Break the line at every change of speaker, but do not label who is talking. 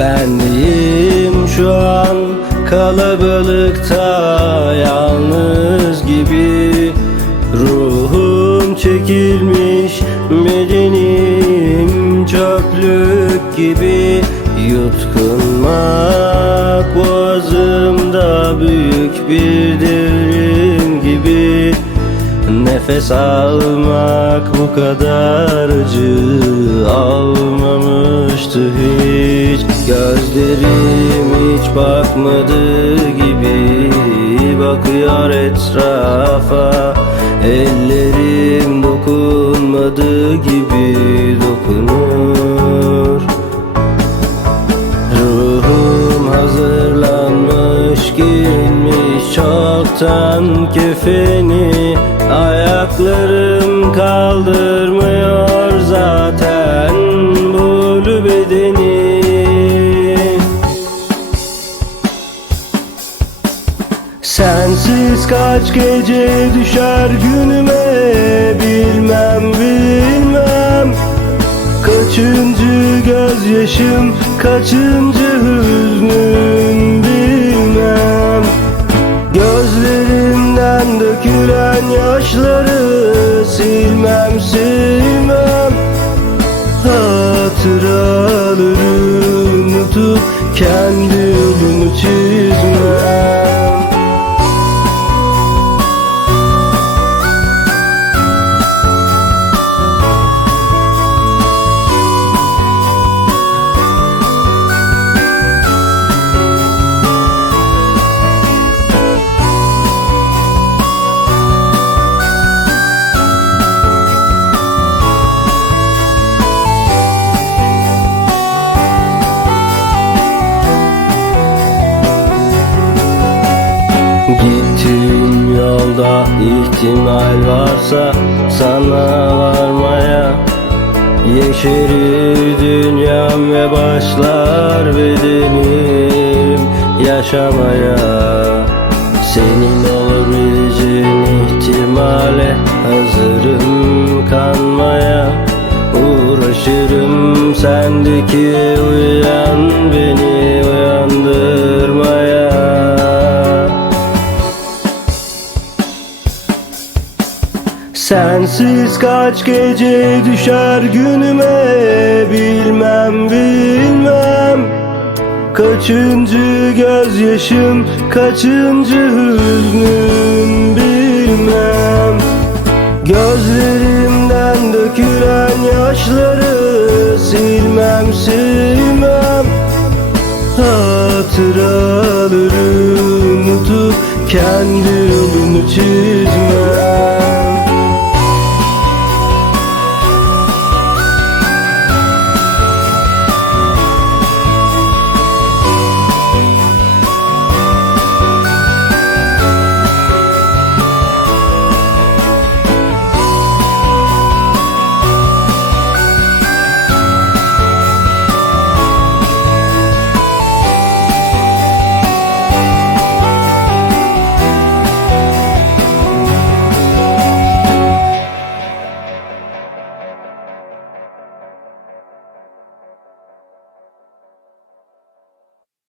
Benliyim şu an kalabalıkta yalnız gibi. Ruhum çekilmiş bedenim çöplük gibi. Yutkunmak Nefes almak bu kadar acı almamıştı hiç. Gözlerim hiç bakmadı gibi bakıyor etrafa. Ellerim dokunmadı gibi dokunur. Ruhum hazırlanmış giyinmiş çoktan Ayaklarım kaldırmıyor zaten bu bedeni Sensiz kaç gece düşer günüme bilmem bilmem. Kaçıncı gözyaşım, kaçıncı Hatıraları Gittiğim yolda ihtimal varsa sana varmaya Yeşerir dünyam ve başlar bedenim yaşamaya. Senin olabileceğin ihtimale hazırım kanmaya. Uğraşırım sendeki uyan beni Sensiz kaç gece düşer günüme bilmem bilmem. Kaçıncı gözyaşım, kaçıncı hüznüm bilmem. Gözlerimden dökülen yaşları silmem silmem. Hatıraları unutup kendi yolumu çizmem